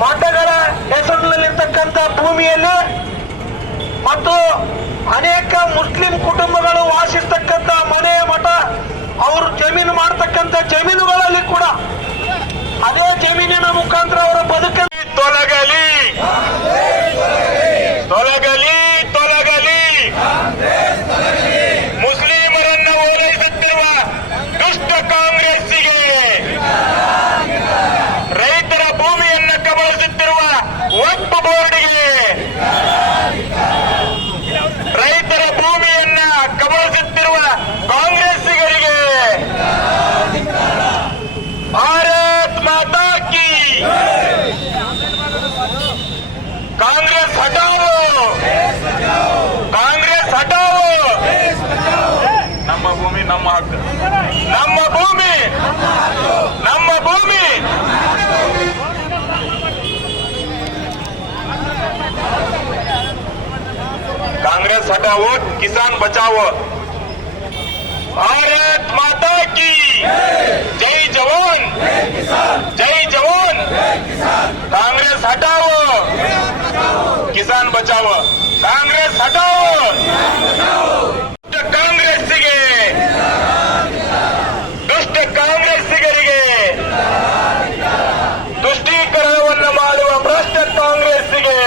ಮಠಗಳ ಹೆಸರಿನಲ್ಲಿರ್ತಕ್ಕಂಥ ಭೂಮಿಯಲ್ಲಿ ಮತ್ತು ಅನೇಕ ಮುಸ್ಲಿಂ ಕುಟುಂಬಗಳು ವಾಸಿಸ್ತಕ್ಕಂಥ ಮನೆ ಮಠ, ಅವರು ಜಮೀನು ಮಾಡ್ತಕ್ಕಂತ ಜಮೀನುಗಳಲ್ಲಿ ಕೂಡ ಅದೇ ಜಮೀನಿನ ಮುಖಾಂತರ ಅವರ ಬದುಕಲ್ಲಿ ಕಾಂಗ್ರೆಸ್ ಹಟಾವೋ ಕಾಂಗ್ರೆಸ್ ಹಟಾವೋ ನಮ್ಮ ಭೂಮಿ ನಮ್ಮ ಹಕ್ಕು ನಮ್ಮ ಭೂಮಿ ನಮ್ಮ ಭೂಮಿ कांग्रेस हटाओ किसान बचाओ भारत माता ಬಚಾವೋ? ಕಾಂಗ್ರೆಸ್ ಹಟಾವೋ? ಕಾಂಗ್ರೆಸ್ಸಿಗೆ. ದುಷ್ಟ ಕಾಂಗ್ರೆಸ್ಸಿಗರಿಗೆ. ತುಷ್ಟೀಕರಣವನ್ನು ಮಾಡುವ ಭ್ರಷ್ಟ ಕಾಂಗ್ರೆಸ್ಸಿಗೆ.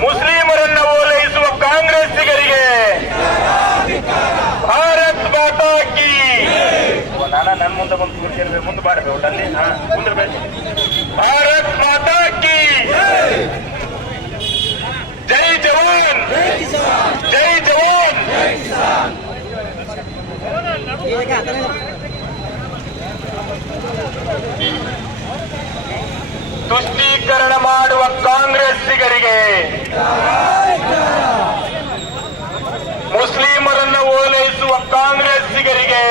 ಮುಸ್ಲಿಮರನ್ನು ಓಲೈಸುವ ಕಾಂಗ್ರೆಸ್ಸಿಗರಿಗೆ. ಭಾರತ್ ಮಾತಾ ಕಿ. ನಾನು ನನ್ನ ಮುಂದೆ ಬಂದು ಕೂರ್ತಿರ್ಬೇಕು ಮುಂದೆ ಬಾಡಬೇಕು ಅಲ್ಲಿ ಮುಂದೆ ತುಷ್ಟೀಕರಣ ಮಾಡುವ ಕಾಂಗ್ರೆಸ್ಸಿಗರಿಗೆ. ಮುಸ್ಲಿಮರನ್ನು ಓಲೈಸುವ ಕಾಂಗ್ರೆಸ್ಸಿಗರಿಗೆ.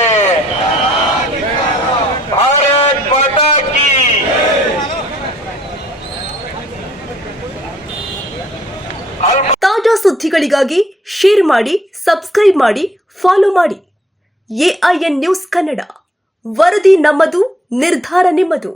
ಭಾರತ್ ಪಟಾಕಿ ತಾಜಾ ಸುದ್ದಿಗಳಿಗಾಗಿ ಶೇರ್ ಮಾಡಿ, ಸಬ್ಸ್ಕ್ರೈಬ್ ಮಾಡಿ ಫಾಲೋ ಮಾಡಿ. AIN news Kannada. ವರದಿ ನಮ್ಮದು, ನಿರ್ಧಾರ ನಿಮ್ಮದು.